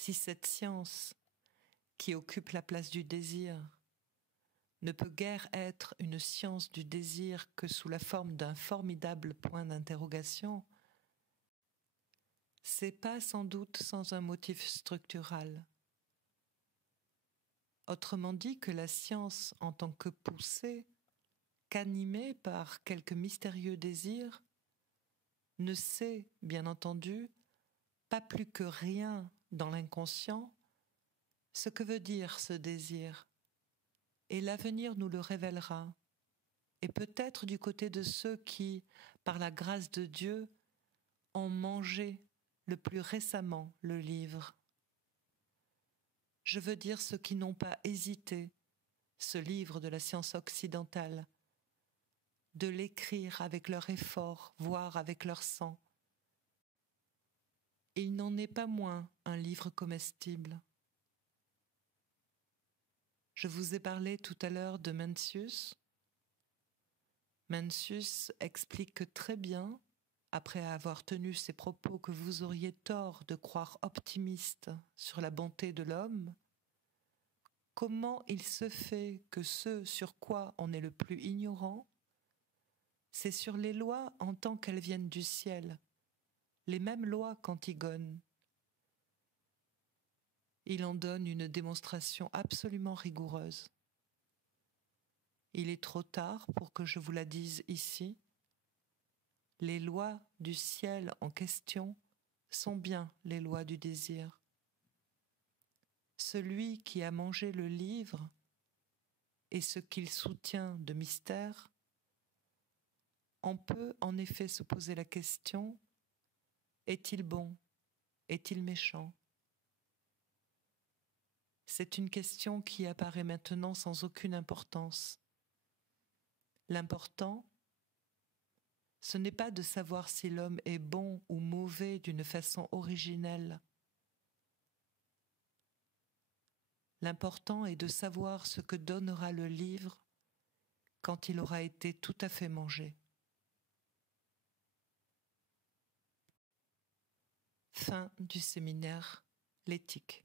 si cette science, qui occupe la place du désir, ne peut guère être une science du désir que sous la forme d'un formidable point d'interrogation, c'est pas sans doute sans un motif structural. Autrement dit que la science en tant que poussée, qu'animée par quelque mystérieux désir, ne sait, bien entendu, pas plus que rien dans l'inconscient, ce que veut dire ce désir, et l'avenir nous le révélera, et peut-être du côté de ceux qui, par la grâce de Dieu, ont mangé le plus récemment le livre. Je veux dire ceux qui n'ont pas hésité, ce livre de la science occidentale, de l'écrire avec leur effort, voire avec leur sang. Il n'en est pas moins un livre comestible. Je vous ai parlé tout à l'heure de Mencius. Mencius explique très bien, après avoir tenu ces propos que vous auriez tort de croire optimistes sur la bonté de l'homme, comment il se fait que ce sur quoi on est le plus ignorant, c'est sur les lois en tant qu'elles viennent du ciel, les mêmes lois qu'Antigone. Il en donne une démonstration absolument rigoureuse. Il est trop tard pour que je vous la dise ici. Les lois du ciel en question sont bien les lois du désir. Celui qui a mangé le livre et ce qu'il soutient de mystère, on peut en effet se poser la question, est-il bon? Est-il méchant? C'est une question qui apparaît maintenant sans aucune importance. L'important, ce n'est pas de savoir si l'homme est bon ou mauvais d'une façon originelle. L'important est de savoir ce que donnera le livre quand il aura été tout à fait mangé. Fin du séminaire L'éthique.